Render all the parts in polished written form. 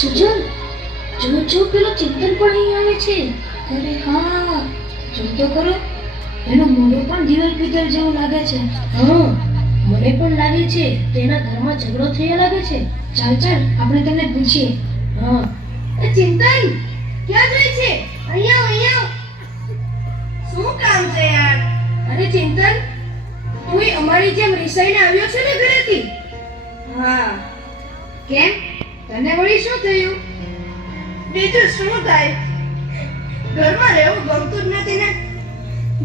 સુજલ, જો પેલો ચિંતન પણ અહીં આવે છે. અરે હા, જો તો ખરો, એનું મોઢું પણ દિવાલ પિત્તળ જેવું લાગે છે. હા, મને પણ લાગે છે તેના ઘરમાં ઝઘડો થયો લાગે છે. ચાલ આપણે તેને પૂછીએ. હા. એ ચિંતન, ક્યાં જાય છે? અહીંયા. શું કામ છે યાર? અરે ચિંતન, તું અમારી જેમ રિસાઈને આવ્યો છે ને ઘરેથી? હા. કેમ? તને વળી શું થયું? બીજું શું થાય? ઘરમાં રહેવું ગમતું જ નથી ને.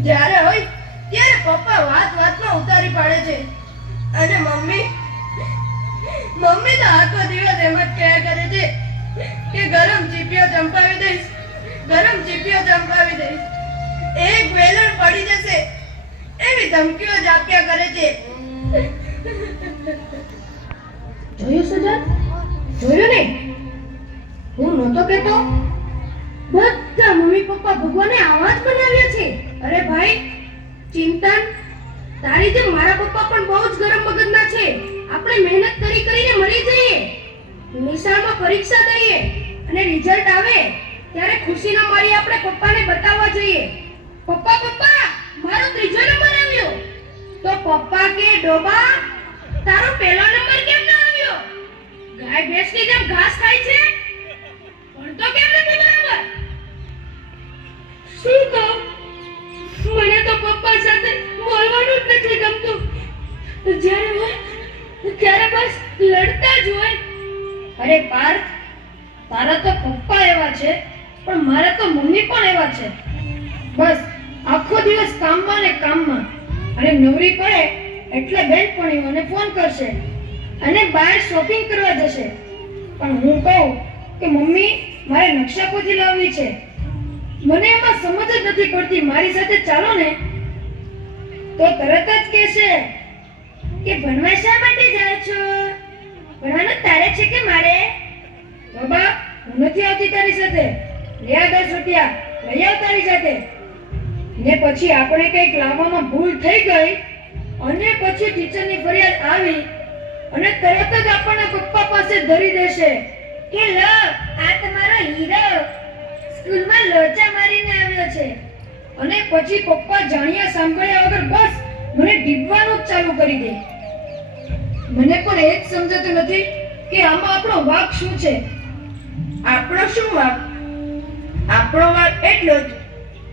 જ્યારે હોય ત્યારે પપ્પા વાતમાં ઉતારી પાડે છે અને મમ્મી તો આખો દિવસ એમ જ કહ્યા કરે છે કે ગરમ ચીપિયા ચંપાવી દઈશ. એક વેલણ પડી જશે એવી ધમકીઓ જ આપ્યા કરે છે. જોયું સુજલ? જોયું ને? હું નહોતો કહેતો? બધા મમ્મી પપ્પા ભગવાને આવા જ બનાવ્યા છે. અરે ભાઈ ચિંતન, તારી જેમ મારા પપ્પા પણ બહુ જ ગરમ મગજના છે. આપણે મહેનત કરીને મરી જઈએ, નિશાળમાં પરીક્ષા દઈએ અને રિઝલ્ટ આવે ત્યારે ખુશીના મારી આપણે પપ્પાને બતાવવા જઈએ, પપ્પા મારો ત્રીજો નંબર આવ્યો. તો પપ્પા કે ડોબા, તારો પહેલો નંબર કેમ ના આવ્યો? ગાય ભેંસની જેમ ઘાસ ખાય છે, પણ તો કેમ નથી બરાબર? શું કહું? મને તો પપ્પા સાથે બોલવાનું જ નથી ગમતું. જ્યારે હોય ત્યારે બસ લડતા જ હોય. અરે પાર્થ, તારા તો પપ્પા એવા છે, પણ મારા તો મમ્મી પણ એવા છે. બસ આખો દિવસ કામમાં ને કામમાં, અને નવરી પડે એટલે બેનપણીઓને ફોન કરશે અને બહાર શોપિંગ કરવા જશે. પણ હું કહું કે મમ્મી મારે નકશાપોથી લાવવી છે, મને એમાં સમજ જ નથી પડતી, મારી સાથે ચાલો ને. તો તરત જ કહેશે કે ભણવા શા માટે જાઓ છો? ભણવાનું તારે છે કે મારે? બાબા, હું નથી આવતી તારી સાથે. લે આ 10 રૂપિયા, લઈ આવ તારી સાથે. ને પછી આપણે કંઈક લાવવામાં ભૂલ થઈ ગઈ અને પછી ટીચરની ફરિયાદ આવી અને તરત જ આપણને પપ્પા પાસે ધરી દેશે કે લો આ તમારો હીરો સ્કૂલમાં લોચા મારીને આવ્યો છે. અને પછી પપ્પા જાણ્યા સાંભળ્યા વગર બસ મને ડીબવાનું જ ચાલુ કરી દે. મને પણ એ જ સમજાતું નથી કે આમાં આપણો વાંક શું છે. આપણો શું વાંક? આપણો વાંક એટલો જ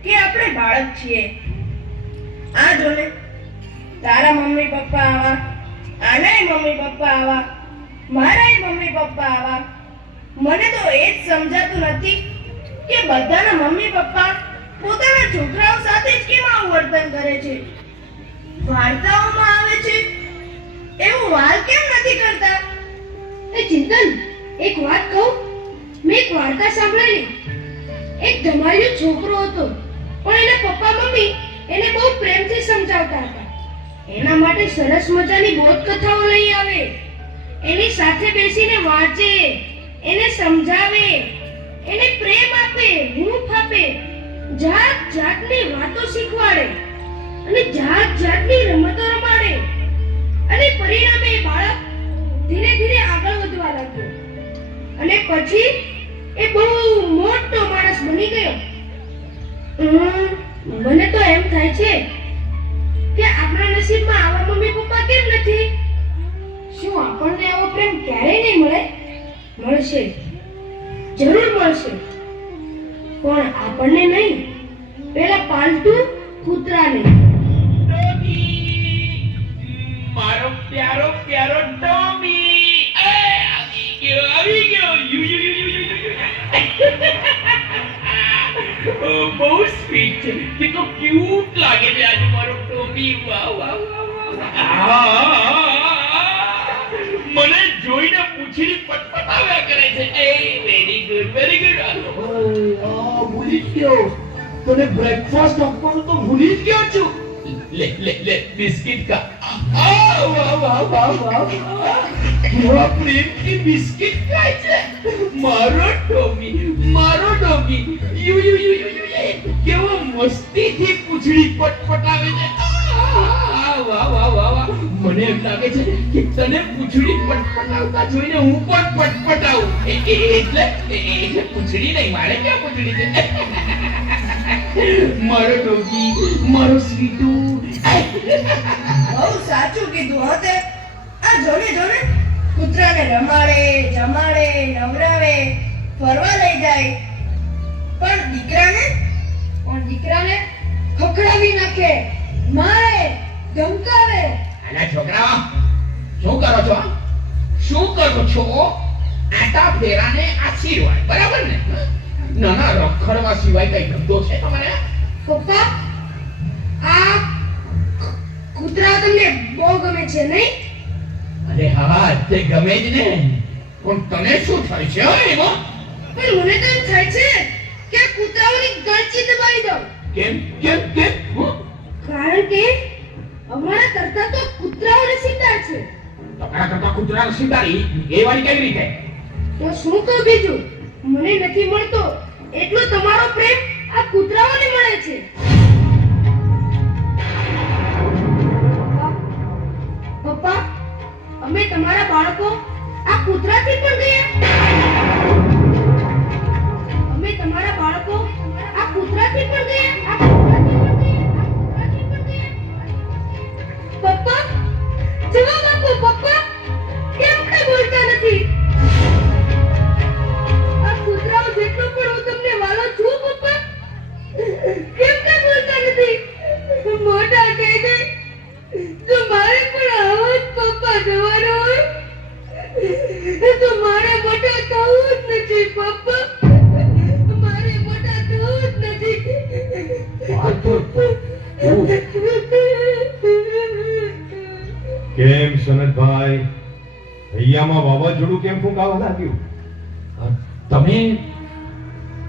કે આપણે બાળક છીએ. આ જો ને, તારા મમ્મી પપ્પા આવા, આનાય મમ્મી પપ્પા આવા, મારાય મમ્મી પપ્પા આવા. મને તો એ જ સમજાતું નથી કે બધાના મમ્મી પપ્પા પોતાના છોકરાઓ સાથે જ કેમ આવું વર્તન કરે છે. વાર્તાઓમાં આવે છે એવું વાલ કેમ નથી કરતા? એ ચિંતન, એક વાત કહું, મેં એક વાર્તા સાંભળેલી. એક ધમાલિયો છોકરો હતો, પણ એના પપ્પા મમ્મી એને બહુ પ્રેમથી સમજાવતા હતા. એના માટે સરસ મજાની બોધ કથાઓ લઈ આવે, એની સાથે બેસીને વાંચે, એને સમજાવે, એને પ્રેમ આપે, હૂંફ આપે, જાતની વાતો શીખવાડે અને જાતની રમતો રમાડે. અને પરિણામે એ બાળક ધીરે ધીરે આગળ વધવા લાગ્યો અને પછી એ બહુ મોટો માણસ બની ગયો. મને તો એમ થાય છે કે આપણા નસીબમાં આવા મમ્મી પપ્પા કેમ નથી? શું આપણને આવો પ્રેમ ક્યારેય નહીં મળે? મળશે, જરૂર મળશે, પણ આપણને નહીં, પેલા પાલતુ કૂતરાને. મારો પ્યારો ટોમી, આવી ગયો. બહુ સ્વીટ છે, કેટલો ક્યુટ લાગે છે આજે મારો ટોમી. વાહ. મને જોઈને પૂછીને પટપટાવ્યા કરે છે. Very good. ભૂલી જ ગયો, તને બ્રેકફાસ્ટ આપવાનું તો ભૂલી જ ગયો છું. લે બિસ્કિટ ખા. વાહ. કેવા પ્રેમથી બિસ્કિટ ખાય છે મારો ટોમી. કેવો મસ્તીથી પૂંછડી પટપટાવે છે. વાહ. મને એમ લાગે છે કે તને પૂંછડી પટપટાવતા જોઈને હું પણ પટપટાવું. એટલે પૂંછડી નહીં, મારે ક્યાં પૂંછડી છે? મારો ડોગી, મારો સ્વીટુ. બહુ સાચું કીધું હો તે. આ જોને જોને કૂતરાને રમાડે, જમાડે, નવરાવે, ફરવા લઈ જાય. પણ દીકરાને ખખડાવી નાખે, મારે, ધમકાવે. આના છોકરાઓ શું કરો છો? શું કરો છો? આટા ફેરાને આશીર્વાદ, બરાબર ને? નાના રખડવા સિવાય કઈ ધંધો છે તમારે? પપ્પા, આ કૂતરા તમને બહુ ગમે છે નહીં? અરે હા, તે ગમે જ ને. પણ તને શું થાય છે એમાં? પણ મને તો એમ થાય છે કે આ કૂતરાઓની ગળચી દબાવી દઉં. કેમ કેમ કેમ? કારણ કે અમારા કરતા તો કૂતરાઓ નસીબદાર છે. તમારા કરતા કૂતરા નસીબદારી એ વાળી કેવી રીતે? તો શું કહું બીજું? મને નથી મળતો એટલો તમારો પ્રેમ આ કૂતરાઓને મળે છે. પપ્પા, અમે તમારા બાળકો આ કૂતરાથી પણ ગયા. અમે તમારા બાળકો આ કૂતરાથી પણ ગયા. આ કૂતરાથી પણ ગયા. પપ્પા, જવાબ આપો પપ્પા. કેમ કઈ બોલતા નથી? આ કૂતરાઓ જેટલો પણ હું તમને વાલો છું પપ્પા, કેમ કઈ બોલતા નથી? મોટા કહી દે તો મારે પણ આવો જ પપ્પા થવાનો હોય. તો મારે મોટા થવું જ નથી પપ્પા. મારે મોટા થવું જ નથી. કેમ સનતભાઈ, હૈયામાં વાવાઝોડું કેમ ફૂંકાવા લાગ્યું?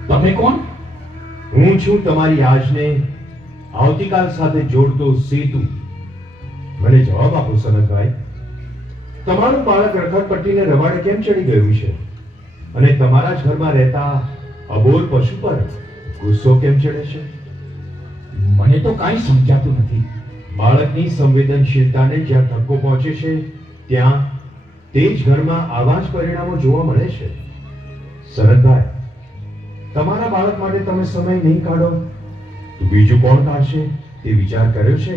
તમે કોણ? હું છું તમારી આજને આવતીકાલ સાથે જોડતો સેતુ. મને જવાબ આપો સનતભાઈ, તમારું બાળક રખડપટ્ટીને રવાડે કેમ ચડી ગયું છે? અને તમારા જ ઘરમાં રહેતા અબોલ પશુ પર ગુસ્સો કેમ ચડે છે? મને તો કાંઈ સમજાતું નથી. બાળકની સંવેદનશીલતાને જ્યાં ધક્કો પહોંચે છે ત્યાં તે જ ઘરમાં આવા જ પરિણામો જોવા મળે છે. શરદભાઈ, તમારા બાળક માટે તમે સમય નહીં કાઢો તો બીજું કોણ કાઢશે તે વિચાર કર્યો છે?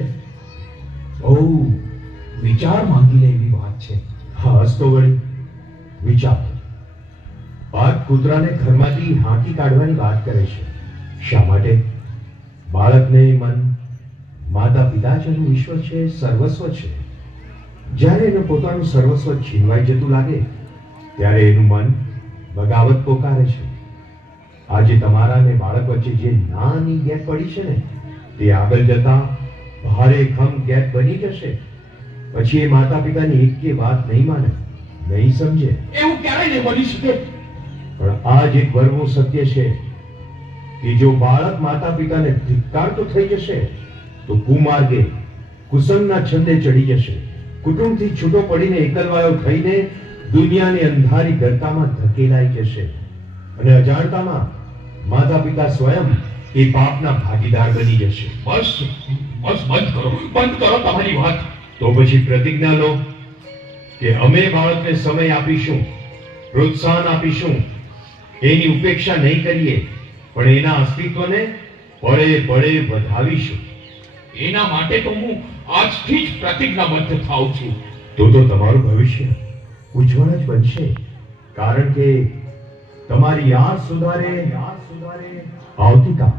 વિચાર માંગી લે એવી વાત છે. હા, તો વળી વિચાર. બાપ કૂતરાને ઘરમાંથી હાંકી કાઢવાની વાત કરે છે. શા માટે? બાળકને મન માતા પિતા જ એનું વિશ્વ છે, સર્વસ્વ છે. જ્યારે એનું પોતાનું સર્વસ્વ છીનવાઈ જતું લાગે ત્યારે એનું મન બગાવત પોકારે છે. આજે તમારા ને બાળક વચ્ચે જે નાની ગેપ પડી છે ને, તે આગળ જતા ભારે ખમ ગેપ બની જશે. પછી એ માતા પિતાની એકે વાત નહીં માને, નહીં સમજે. એવું ક્યારે નહીં બની શકે? પણ આ જ એક વરવું સત્ય છે કે જો બાળક માતા પિતાને ધિક્કારતો થઈ જશે તો કુમાર્ગે કુસંગના છંદે ચડી જશે. કુટુંબથી છૂટો પડીને એકલવાયો થઈને દુનિયાની અંધારી ગરકામાં ધકેલાઈ જશે. અને અજાણતામાં માતા પિતા સ્વયં એ પાપના ભાગીદાર બની જશે. બસ બંધ કરો તમારી વાત. તો પછી પ્રતિજ્ઞા લો કે અમે બાળકને સમય આપીશું, પ્રોત્સાહન આપીશું, એની ઉપેક્ષા નહીં કરીએ, પણ એના અસ્તિત્વને પળે પળે વધાવીશું. એના માટે તો હું આજથી જ પ્રતિજ્ઞાબદ્ધ થાઉં છું. તો તમારું ભવિષ્ય ઉજ્જવળ જ બનશે. કારણ કે તમારી યાદ સુધારે આવતીકાલ.